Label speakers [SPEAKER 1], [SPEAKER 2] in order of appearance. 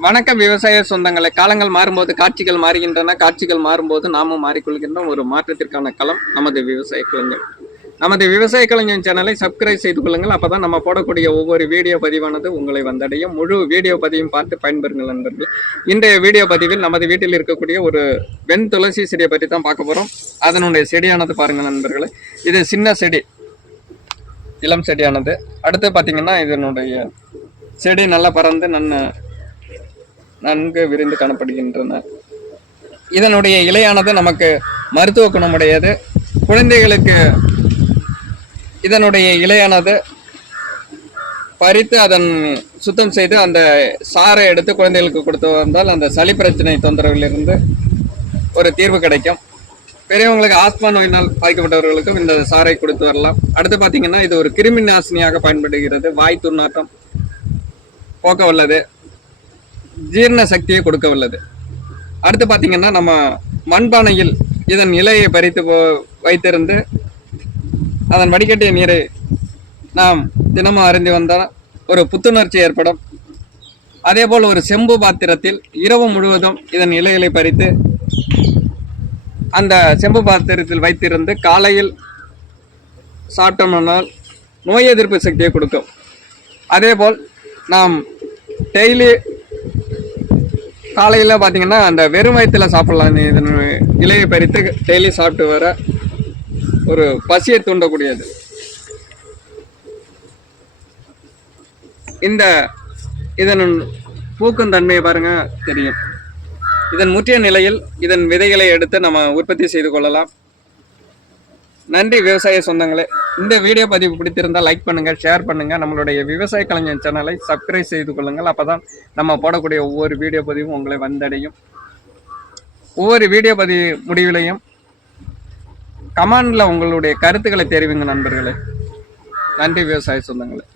[SPEAKER 1] வணக்கம் விவசாய சொந்தங்களை. காலங்கள் மாறும்போது காட்சிகள் மாறுகின்றன. காட்சிகள் மாறும்போது நாமும் மாறிக்கொள்கின்றோம். ஒரு மாற்றத்திற்கான களம் நமது விவசாய கலைஞர். நமது விவசாய கலைஞர் சேனலை சப்ஸ்கிரைப் செய்து கொள்ளுங்கள். அப்பதான் நம்ம போடக்கூடிய ஒவ்வொரு வீடியோ பதிவானது உங்களை வந்தடையும். முழு வீடியோ பதிவையும் பார்த்து பயன்பெறுங்கள் நண்பர்கள். இன்றைய வீடியோ பதிவில் நமது வீட்டில் இருக்கக்கூடிய ஒரு வெண் துளசி செடியை பற்றி தான் பார்க்க போகிறோம் அதனுடைய செடியானது பாருங்கள் நண்பர்களே. இது சின்ன செடி. இளம் செடியானது. அடுத்து பார்த்தீங்கன்னா இதனுடைய செடி நல்லா பறந்து நன்ன நன்கு விரிந்து காணப்படுகின்றன. இதனுடைய இலையானது நமக்கு மருத்துவ குணமுடையது. குழந்தைகளுக்கு இதனுடைய இலையானது பறித்து அதன் சுத்தம் செய்து அந்த சாறை எடுத்து குழந்தைகளுக்கு கொடுத்து வந்தால் அந்த சளி பிரச்சனை தொந்தரவிலிருந்து ஒரு தீர்வு கிடைக்கும். பெரியவங்களுக்கு ஆஸ்மா நோயினால் பாதிக்கப்பட்டவர்களுக்கும் இந்த சாறை கொடுத்து வரலாம். அடுத்து பார்த்தீங்கன்னா இது ஒரு கிருமி நாசினியாக பயன்படுகிறது. வாய் துர்நாற்றம் போக்க வல்லது. ஜீரண சக்தியை கொடுக்க வல்லது. அடுத்து பார்த்தீங்கன்னா நம்ம மண்பானையில் இதன் இலையை பறித்து போ வைத்திருந்து அதன் வடிகட்டிய நீரை நாம் தினமும் அருந்தி வந்தால் ஒரு புத்துணர்ச்சி ஏற்படும். அதேபோல் ஒரு செம்பு பாத்திரத்தில் இரவு முழுவதும் இதன் இலைகளை பறித்து அந்த செம்பு பாத்திரத்தில் வைத்திருந்து காலையில் சாப்பிட்டோம்னால் நோய் எதிர்ப்பு சக்தியை கொடுக்கும். அதேபோல் நாம் டெய்லி காலையில் பார்த்தீங்கன்னா அந்த வெறும் வயிற்றில் சாப்பிட்லாம் இதன் இலையை பறித்து டெய்லி சாப்பிட்டு வர ஒரு பசியை தூண்டக்கூடியது. இந்த இதன் பூக்கும் தன்மையை பாருங்க தெரியும். இதன் முற்றிய நிலையில் இதன் விதைகளை எடுத்து நம்ம உற்பத்தி செய்து கொள்ளலாம். நன்றி விவசாய சொந்தங்களே. இந்த வீடியோ பதிவு பிடித்திருந்தால் லைக் பண்ணுங்க ஷேர் பண்ணுங்க. நம்மளுடைய விவசாய கலைஞர் சேனலை சப்ஸ்கிரைப் செய்து கொள்ளுங்கள். அப்பதான் நம்ம போடக்கூடிய ஒவ்வொரு வீடியோ பதிவும் உங்களை வந்தடையும். ஒவ்வொரு வீடியோ பதிவு முடிவிலையும் கமெண்ட்ல உங்களுடைய கருத்துக்களை தெரிவிங்க நண்பர்களே. நன்றி விவசாய சொந்தங்களே.